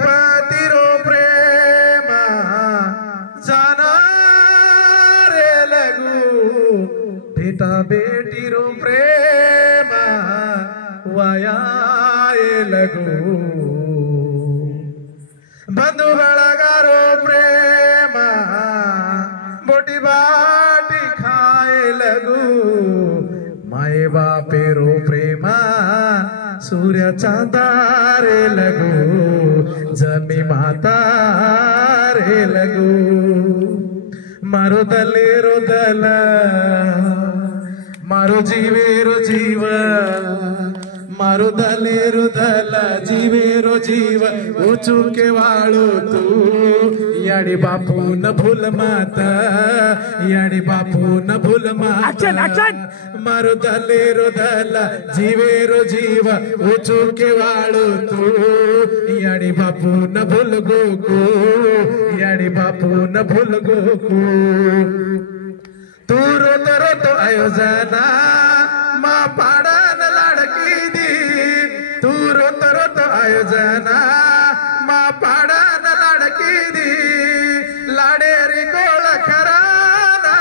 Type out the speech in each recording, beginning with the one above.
पति रो प्रेम जाना रे लगू बेटा बेटी रो प्रेम वाया लगू बंधु ಬಳಗಾರೋ प्रेम बोटी बाटी खाए लगू माए बापे रो प्रेम सूर्य चांदारे लगू जमी माता रे लगू मारो दले रो दल मारो जीवे रो जीव मारो दले रो दल जीवे रो जीव ऊंचू के वाळू तू याडी बापू न भूल माता याडी बापू न भूल माता मारो दले रो दल जीवे रो जीव ऊंचू के वाळू तू याडी बापू न भूल गोकू याडी बापू न भूल गोकू तू रोतो रोतो आयोजना मा पाडन लाडकी दी तू रोतो रोतो आयोजना मा पाडन लाडकी दी लाडेरी गोळ खराना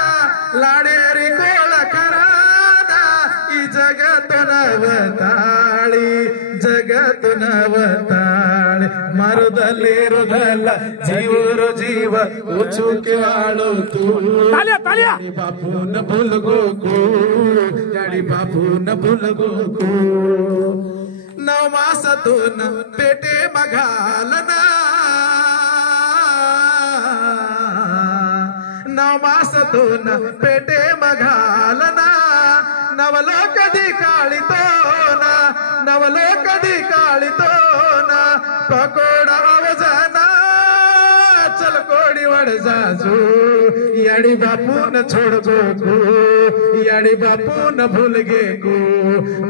लाडेरी गोळ खराना ई जगत नवताळी जगत नवताळी मारो दले रो दल जीव रो जीव ऊंचू के वाळू तू तालिया तालिया बापू न भूल गोकू याडी बापू न भूल गोकू नव मासातून पेटे बघालना नव मासातून पेटे बघालना नवलो कधी काळीतो ना नवलो कधी काळीतो ना पकोडा आवाजाना चल कोडी वड जाजू याडी बापू न छोड़ गोकू याडी बापू न भूल गे को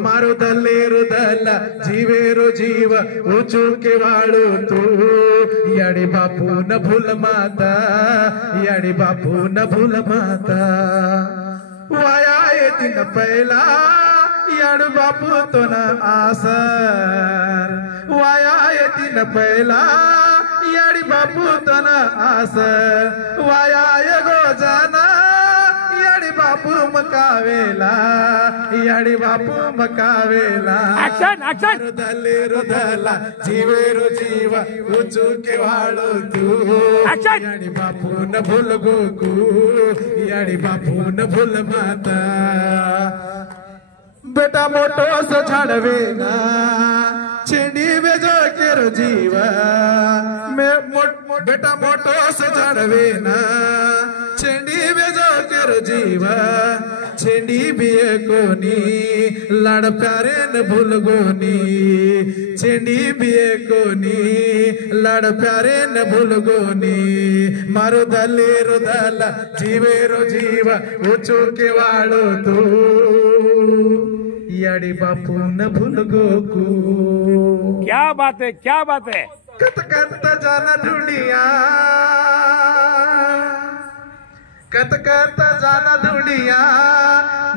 मारो दले रो दल जीवे रो जीव ऊंचू के वाळू तू याडी बापू न भूल माता याडी बापू न भूल माता वाया दिन पहिला याड बापू तो न आसर वाया दिन पहिला याडी बापू तो न आसर वाया गो जाना याडी बापू मकावेला याडी बापू मकावेला ऍक्शन ऍक्शन दले रो दला जीवे रो जीव ऊंचू के वाळू तू ऍक्शन याडी बापू न भूल गोकू याडी बापू न भूल माता बेटा मोटो सो झाडवे ना छेडी बेजो केरो जीव बेटा मोटो सो झाडवे ना छेडी बेजो केरो जीव छेडी बिये कोनी लाड प्यारे न भूल गोनी छेडी बिये कोनी लाड प्यारे न भूल गोनी मारो दले रो दल जीवे रो जीव ऊंचू के वाळू तू याडी बापू न भूल गोकू क्या बात है क्या बात है कत कत जाना दुनिया कत कत जाना दुनिया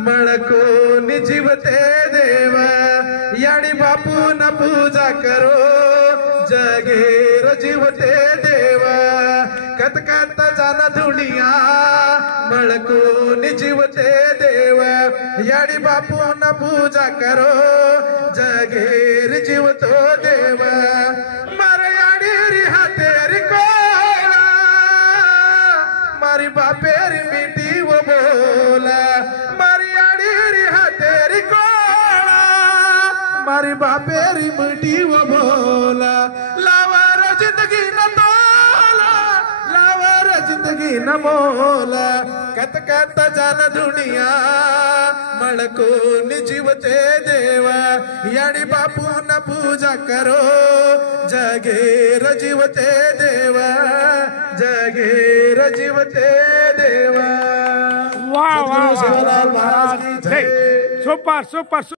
मळको निजीवते देव याडी बापू न पूजा करो जगेर जीवते देव कत कत जाना दुनिया मळको निजीवते देव याडी बापू न पूजा करो जगेर जीवतो देव मारे याडी री हातेरी कोला मारी बापेरी मिठी वो बोला मारी याडी री हातेरी कोला मारी बापेरी मिठी वो बोला लावर जिंदगी न तोला लावर जिंदगी न मोला कत कत जान दुनिया मळको निजीवते देव याडी बापू न पूजा करो जगेर जीवते देव जगेर जीवते देव वाह वाह वाह सुपर सुपर